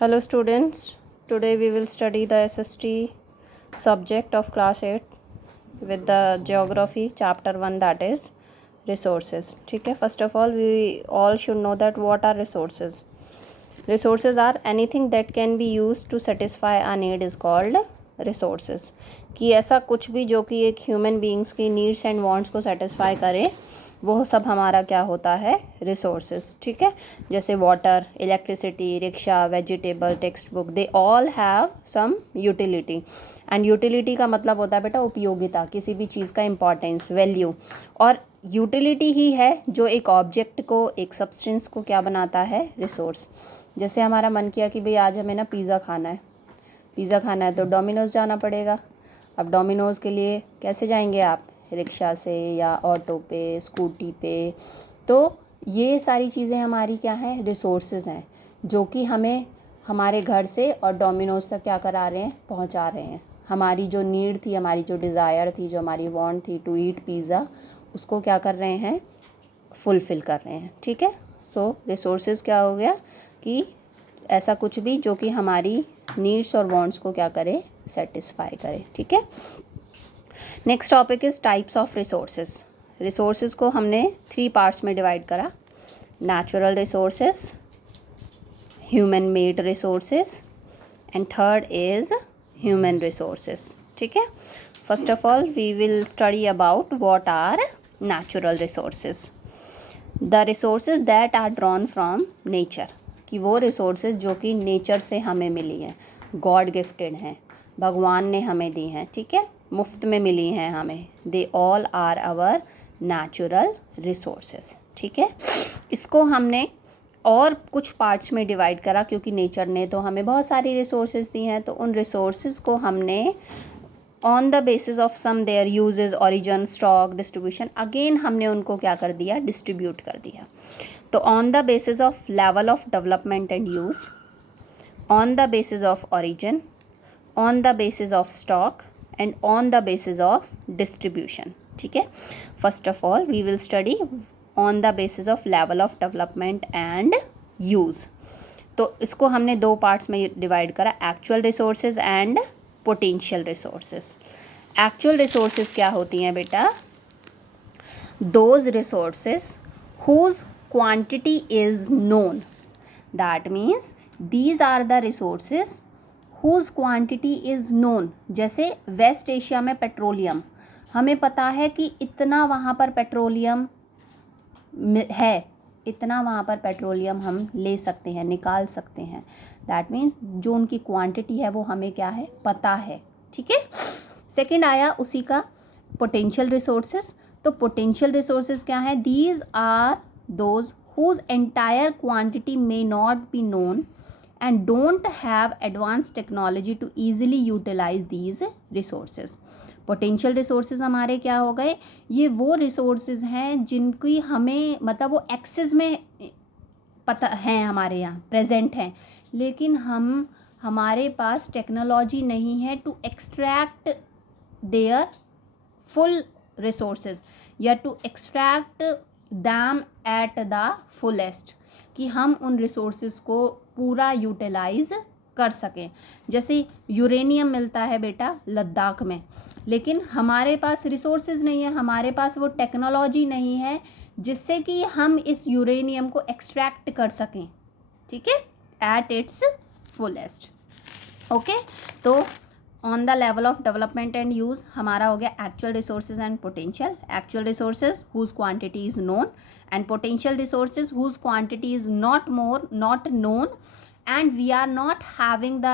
Hello students, today we will study the SST subject of class 8 with the geography chapter 1, that is resources. ठीक है, first of all we all should know that what are resources. Resources are anything that can be used to satisfy a need is called resources. कि ऐसा कुछ भी जो कि एक human beings की नीड्स एंड वांट्स को सेटिस्फाई करे वो सब हमारा क्या होता है, रिसोर्सेज. ठीक है, जैसे water, electricity, rickshaw, vegetable, textbook, they all have some utility. And utility का मतलब होता है बेटा उपयोगिता, किसी भी चीज़ का इम्पॉर्टेंस, वैल्यू. और यूटिलिटी ही है जो एक ऑब्जेक्ट को, एक सब्सटेंस को क्या बनाता है, रिसोर्स. जैसे हमारा मन किया कि भाई आज हमें ना पिज़्ज़ा खाना है, पिज़्ज़ा खाना है तो डोमिनोज़ जाना पड़ेगा. अब डोमिनोज़ के लिए कैसे जाएंगे आप, रिक्शा से या ऑटो पे, स्कूटी पे. तो ये सारी चीज़ें हमारी क्या हैं, रिसोर्सेज हैं जो कि हमें हमारे घर से और डोमिनोज़ तक क्या करा रहे हैं, पहुंचा रहे हैं. हमारी जो नीड थी, हमारी जो डिज़ायर थी, जो हमारी वांट थी टू ईट पिज़्ज़ा, उसको क्या कर रहे हैं, फुलफ़िल कर रहे हैं. ठीक है, सो रिसोर्सेज क्या हो गया कि ऐसा कुछ भी जो कि हमारी नीड्स और वांट्स को क्या करे, सेटिस्फाई करे. ठीक है, next topic is types of resources. Resources को हमने 3 पार्ट्स में डिवाइड करा. Natural resources, human made resources and third is human resources. ठीक है, first of all we will study about what are natural resources. The resources that are drawn from nature, कि वो resources जो कि nature से हमें मिली हैं, गॉड गिफ्टेड हैं, भगवान ने हमें दी हैं. ठीक है, मुफ्त में मिली हैं हमें. They all are our natural resources. ठीक है, इसको हमने और कुछ पार्ट्स में डिवाइड करा क्योंकि नेचर ने तो हमें बहुत सारी रिसोर्सेज दी हैं. तो उन रिसोर्सेज को हमने on the basis of some their uses, origin, stock, distribution, again हमने उनको क्या कर दिया, डिस्ट्रीब्यूट कर दिया. तो on the basis of level of development and use, on the basis of origin, on the basis of stock and on the basis of distribution. ठीक है, first of all we will study on the basis of level of development and use. तो इसको हमने 2 parts में divide करा, actual resources and potential resources. Actual resources क्या होती हैं बेटा, those resources whose quantity is known. That means these are the resources whose quantity is known. जैसे वेस्ट एशिया में पेट्रोलियम, हमें पता है कि इतना वहाँ पर पेट्रोलियम है, इतना वहाँ पर पेट्रोलियम हम ले सकते हैं, निकाल सकते हैं. दैट मीन्स जो उनकी क्वांटिटी है वो हमें क्या है, पता है. ठीक है, सेकंड आया उसी का पोटेंशियल रिसोर्सेज. तो पोटेंशियल रिसोर्सेज क्या है, these are those whose entire quantity may not be known and don't have advanced technology to easily utilize these resources. Potential resources हमारे क्या हो गए, ये वो रिसोर्सेज हैं जिनकी हमें मतलब वो एक्सेस में पता हैं, हमारे यहाँ प्रेजेंट हैं, लेकिन हमारे पास टेक्नोलॉजी नहीं है to extract their full resources या to extract them at the fullest, कि हम उन रिसोर्सेज को पूरा यूटिलाइज कर सकें. जैसे यूरेनियम मिलता है बेटा लद्दाख में, लेकिन हमारे पास रिसोर्सेज नहीं है, हमारे पास वो टेक्नोलॉजी नहीं है जिससे कि हम इस यूरेनियम को एक्सट्रैक्ट कर सकें. ठीक है, एट इट्स फुलेस्ट. ओके, तो on the level of development and use हमारा हो गया actual resources and potential. Actual resources whose quantity is known and potential resources whose quantity is not known and we are not having the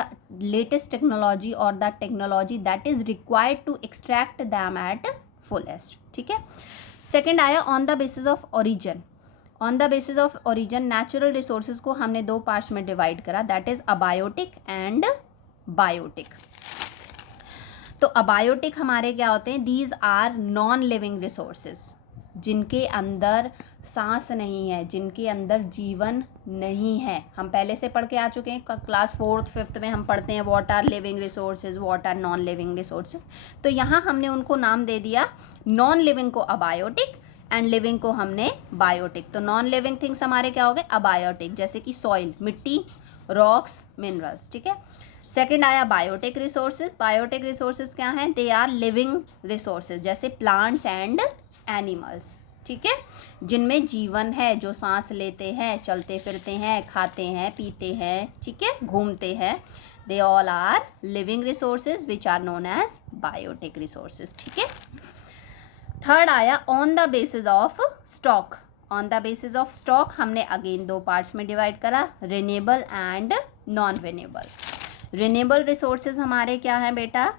latest technology or the technology that is required to extract them at fullest. ठीक है, second आया on the basis of origin. On the basis of origin natural resources को हमने 2 parts में divide करा, that is abiotic and biotic. तो abiotic हमारे क्या होते हैं, these are non living resources, जिनके अंदर सांस नहीं है, जिनके अंदर जीवन नहीं है. हम पहले से पढ़ के आ चुके हैं, क्लास 4th 5th में हम पढ़ते हैं what are living resources, what are non living resources. तो यहाँ हमने उनको नाम दे दिया, नॉन लिविंग को अबायोटिक एंड लिविंग को हमने बायोटिक. तो नॉन लिविंग थिंग्स हमारे क्या हो गए, अबायोटिक, जैसे कि सॉइल, मिट्टी, रॉक्स, मिनरल्स, ठीक है। सेकंड आया बायोटिक रिसोर्सेज। बायोटिक रिसोर्सेज क्या हैं? दे आर लिविंग रिसोर्सेज, जैसे प्लांट्स एंड एनिमल्स, ठीक है, जिनमें जीवन है, जो सांस लेते हैं, चलते फिरते हैं, खाते हैं, पीते हैं, ठीक है, घूमते हैं। They all are living resources which are known as biotic resources, ठीक है। थर्ड आया on the basis of stock. On the basis of stock हमने अगेन दो पार्ट्स में डिवाइड करा, renewable and non renewable. Renewable resources हमारे क्या हैं बेटा?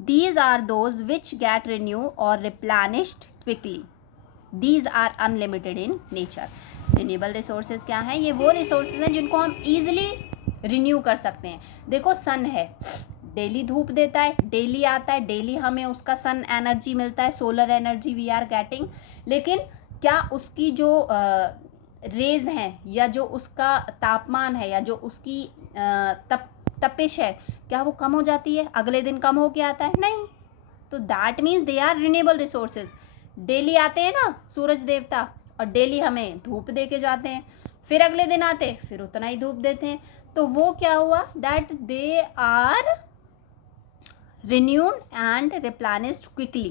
These are those which get renew और replenished quickly. These are unlimited in nature. Renewable resources क्या हैं? ये वो रिसोर्सेज हैं जिनको हम ईजिली रिन्यू कर सकते हैं। देखो सन है, डेली धूप देता है, डेली आता है, डेली हमें उसका सन एनर्जी मिलता है, solar energy we are getting. लेकिन क्या उसकी जो रेज हैं या जो उसका तापमान है या जो उसकी तपिश है, क्या वो कम हो जाती है? अगले दिन कम हो के आता है? नहीं। तो that means they are renewable resources. Daily आते हैं ना सूरज देवता और डेली हमें धूप दे के जाते हैं, फिर अगले दिन आते हैं फिर उतना ही धूप देते हैं। तो वो क्या हुआ? That they are renewed and replenished quickly,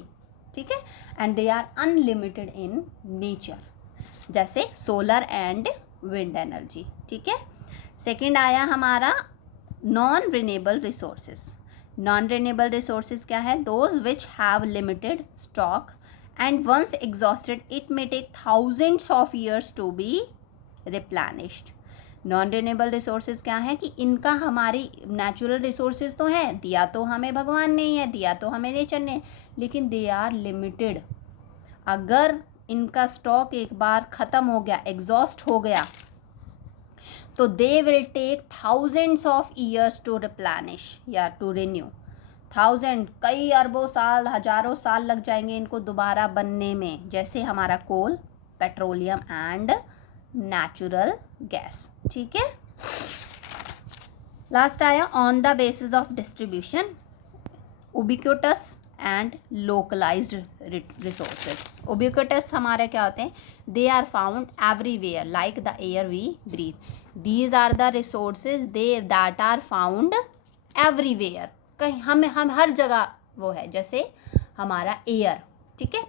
ठीक है, and they are unlimited in nature, जैसे सोलर एंड विंड एनर्जी, ठीक है। सेकंड आया हमारा non renewable resources. Non renewable resources क्या है? Those which have limited stock and once exhausted it may take thousands of years to be replenished. Non renewable resources क्या है? कि इनका हमारी नेचुरल रिसोर्सेज तो हैं, दिया तो हमें भगवान ने ही है, दिया तो हमें नेचर ने, लेकिन दे आर लिमिटेड। अगर इनका स्टॉक एक बार ख़त्म हो गया, एग्जॉस्ट हो गया, तो they will take thousands of years to replenish या टू रिन्यू। थाउजेंड, कई अरबों साल, हजारों साल लग जाएंगे इनको दोबारा बनने में, जैसे हमारा coal, petroleum and natural gas, ठीक है। लास्ट आया on the basis of distribution, ubiquitous and localised resources. Ubiquitous हमारे क्या होते हैं? They are found everywhere like the air we breathe. These are the resources they that are found everywhere, कहीं हम हर जगह वो है, जैसे हमारा एयर, ठीक है।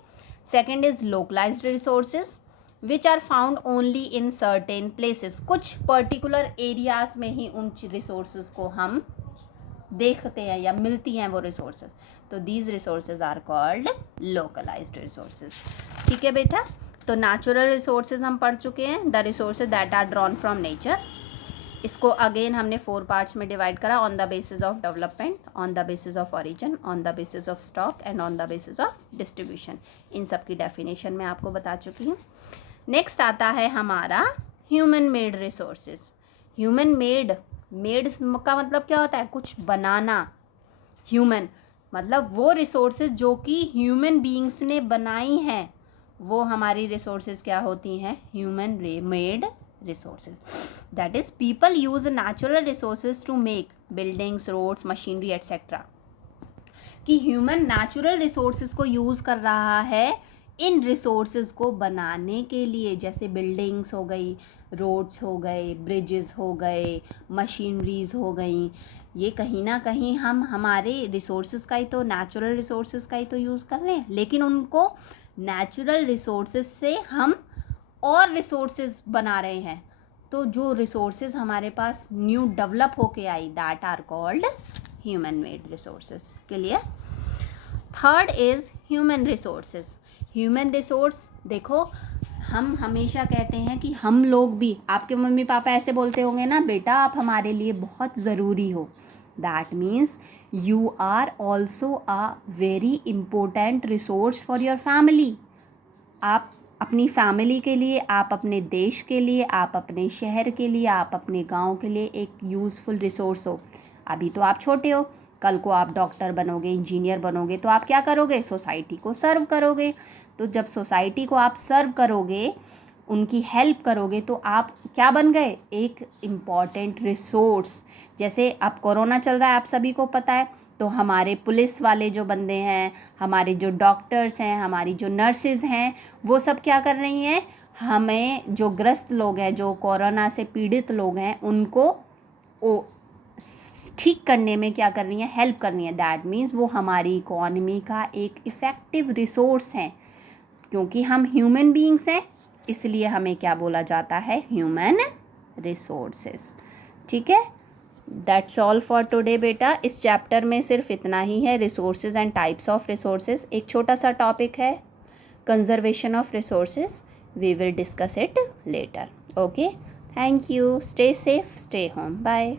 Second is localised resources which are found only in certain places. कुछ पर्टिकुलर एरियाज में ही उन रिसोर्सेज को हम देखते हैं या मिलती हैं वो रिसोर्सेज, तो these resources are called localised resources, ठीक है बेटा। तो नेचुरल रिसोर्सेज हम पढ़ चुके हैं, the resources that are drawn from nature. इसको अगेन हमने 4 पार्ट्स में डिवाइड करा, on the basis of development, on the basis of origin, on the basis of stock and on the basis of distribution. इन सब की definition मैं आपको बता चुकी हूँ। नेक्स्ट आता है हमारा human made resources. Human made, made का मतलब क्या होता है? कुछ बनाना। ह्यूमन मतलब वो रिसोर्सेज जो कि ह्यूमन बीइंग्स ने बनाई हैं, वो हमारी रिसोर्सेज क्या होती हैं? Human made resources. That is people use natural resources to make buildings, roads, machinery etcetera. कि ह्यूमन नेचुरल रिसोर्सेज को यूज़ कर रहा है इन रिसोर्सेज को बनाने के लिए, जैसे बिल्डिंग्स हो गई, रोड्स हो गए, ब्रिजेस हो गए, मशीनरीज हो गई। ये कहीं ना कहीं हम हमारे रिसोर्सेज का ही तो, नेचुरल रिसोर्सेज का ही तो यूज़ कर रहे हैं, लेकिन उनको नेचुरल रिसोर्सेज से हम और रिसोर्सेज बना रहे हैं। तो जो रिसोर्सेज हमारे पास न्यू डेवलप होके आई, that are called human made resources. Clear? Third is human resources. Human resource, देखो हम हमेशा कहते हैं कि हम लोग भी, आपके मम्मी पापा ऐसे बोलते होंगे ना, बेटा आप हमारे लिए बहुत ज़रूरी हो। That means you are also a very important resource for your family. आप अपनी फैमिली के लिए, आप अपने देश के लिए, आप अपने शहर के लिए, आप अपने गांव के लिए एक यूज़फुल रिसोर्स हो। अभी तो आप छोटे हो, कल को आप डॉक्टर बनोगे, इंजीनियर बनोगे, तो आप क्या करोगे? सोसाइटी को सर्व करोगे। तो जब सोसाइटी को आप सर्व करोगे, उनकी हेल्प करोगे, तो आप क्या बन गए? एक इम्पॉर्टेंट रिसोर्स। जैसे अब कोरोना चल रहा है, आप सभी को पता है, तो हमारे पुलिस वाले जो बंदे हैं, हमारे जो डॉक्टर्स हैं, हमारी जो नर्सेज हैं, वो सब क्या कर रही हैं? हमें जो ग्रस्त लोग हैं, जो कोरोना से पीड़ित लोग हैं, उनको ठीक करने में क्या कर रही हैं, हेल्प कर रही हैं। दैट मीन्स वो हमारी इकोनॉमी का एक इफ़ेक्टिव रिसोर्स हैं। क्योंकि हम ह्यूमन बीइंग्स हैं इसलिए हमें क्या बोला जाता है, ह्यूमन रिसोर्सेस। ठीक है, दैट्स ऑल फॉर टुडे बेटा। इस चैप्टर में सिर्फ इतना ही है, resources and types of resources. एक छोटा सा टॉपिक है conservation of resources, we will discuss it later. Okay, thank you, stay safe, stay home, bye.